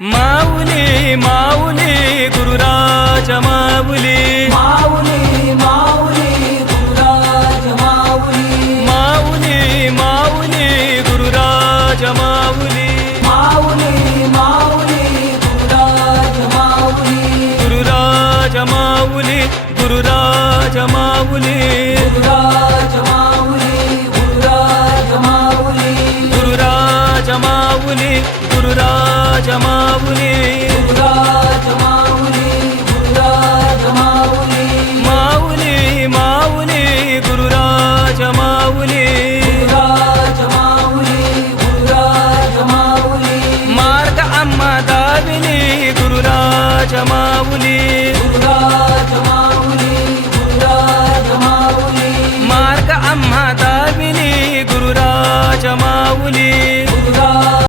माऊली माऊली गुरुराज माऊली माऊली माऊली गुरुराज माऊली माऊली माऊली गुरुराज माऊली माऊली माऊली गुरुराज माऊली गुरुराज माऊली गुरुराज माऊली गुरुराज माऊली गुरुराज माऊली गुरुराज माऊली गुरुराज माऊली गुरुराज माऊली गुरुराज माऊली माऊली माऊली गुरुराज माऊली गुरुराज माऊली गुरुराज माऊली मार्ग आम्हा दाविली गुरुराज माऊली